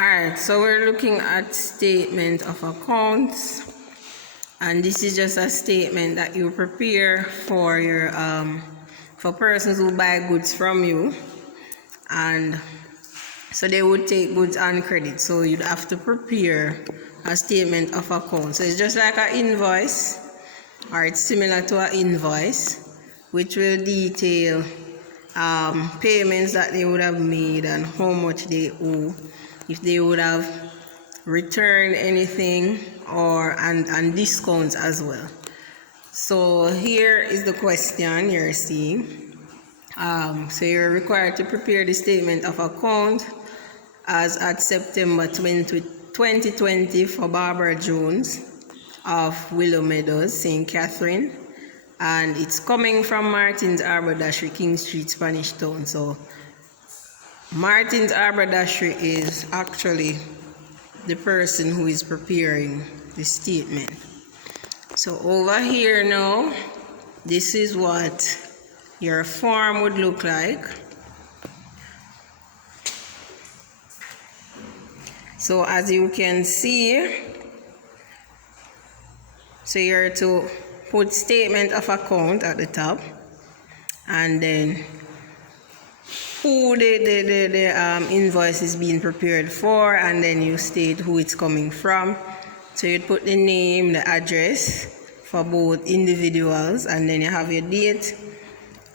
Alright, so we're looking at statement of accounts, and this is just a statement that you prepare for your for persons who buy goods from you, and so they would take goods on credit. So you'd have to prepare a statement of account. So it's just like an invoice, or it's similar to an invoice, which will detail payments that they would have made and how much they owe, if they would have returned anything, or and discounts as well. So here is the question you're seeing. So you're required to prepare the statement of account as at September 2020 for Barbara Jones of Willow Meadows, St. Catherine, and it's coming from Martin's Arbordashery, King Street, Spanish Town. So Martin's Arbordashery is actually the person who is preparing the statement. So over here now, this is what your form would look like. So as you can see, so you're to put statement of account at the top, and then who the invoice is being prepared for, and then you state who it's coming from. So you'd put the name, the address for both individuals, and then you have your date,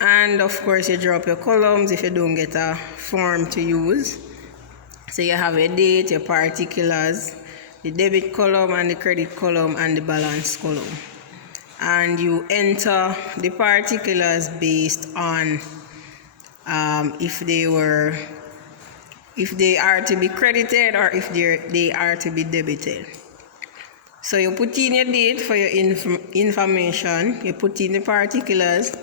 and of course you drop your columns if you don't get a form to use. So you have your date, your particulars, the debit column and the credit column and the balance column, and you enter the particulars based on if they are to be credited or if they are to be debited. So you put in your date for your information, you put in the particulars,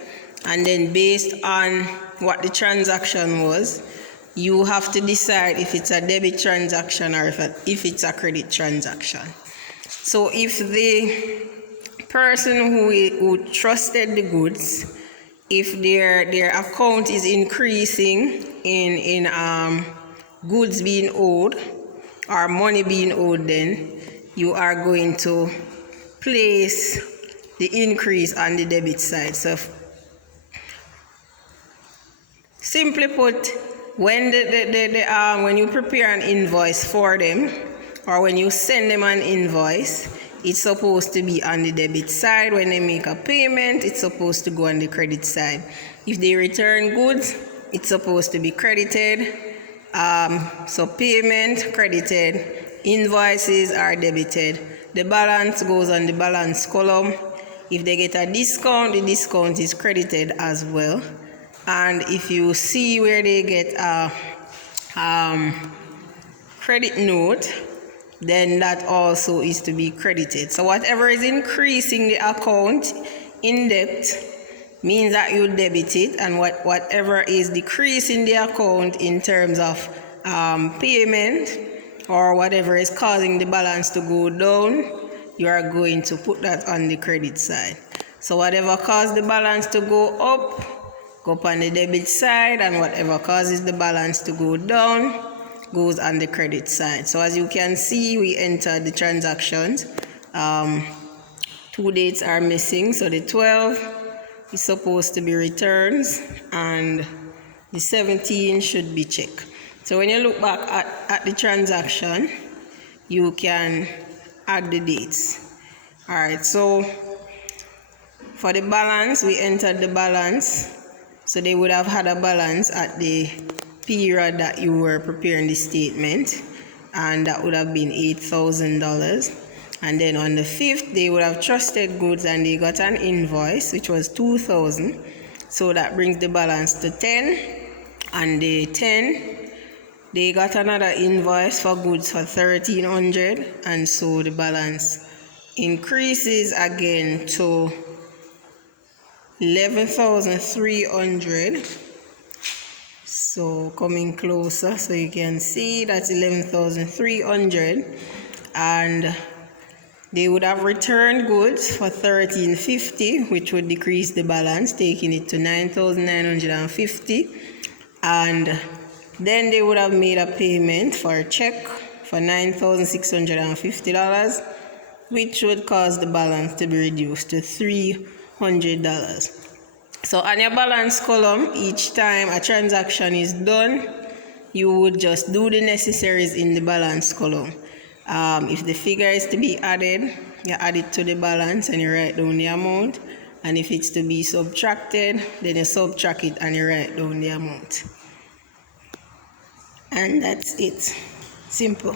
and then based on what the transaction was, you have to decide if it's a debit transaction or if it's a credit transaction. So if the person who trusted the goods, if their account is increasing in goods being owed or money being owed, then you are going to place the increase on the debit side. So simply put, when when you prepare an invoice for them, or when you send them an invoice, it's supposed to be on the debit side. When they make a payment, it's supposed to go on the credit side. If they return goods, it's supposed to be credited. So payment credited, invoices are debited. The balance goes on the balance column. If they get a discount, the discount is credited as well. And if you see where they get a credit note, then that also is to be credited. So whatever is increasing the account in debt means that you debit it, and whatever is decreasing the account in terms of payment, or whatever is causing the balance to go down, you are going to put that on the credit side. So whatever caused the balance to go up on the debit side, and whatever causes the balance to go down goes on the credit side. So as you can see, we entered the transactions. 2 dates are missing, so the 12 is supposed to be returns, and the 17 should be check. So when you look back at the transaction, you can add the dates. All right, so for the balance, we entered the balance. So they would have had a balance at the period that you were preparing the statement, and that would have been $8,000. And then on the 5th, they would have trusted goods and they got an invoice which was $2,000. So that brings the balance to 10. On the 10, they got another invoice for goods for $1,300, and so the balance increases again to $11,300. So coming closer, so you can see that's $11,300, and they would have returned goods for $1,350, which would decrease the balance, taking it to $9,950, and then they would have made a payment for a check for $9,650, which would cause the balance to be reduced to $300. So on your balance column, each time a transaction is done, you would just do the necessaries in the balance column. If the figure is to be added, you add it to the balance and you write down the amount. And if it's to be subtracted, then you subtract it and you write down the amount. And that's it. Simple.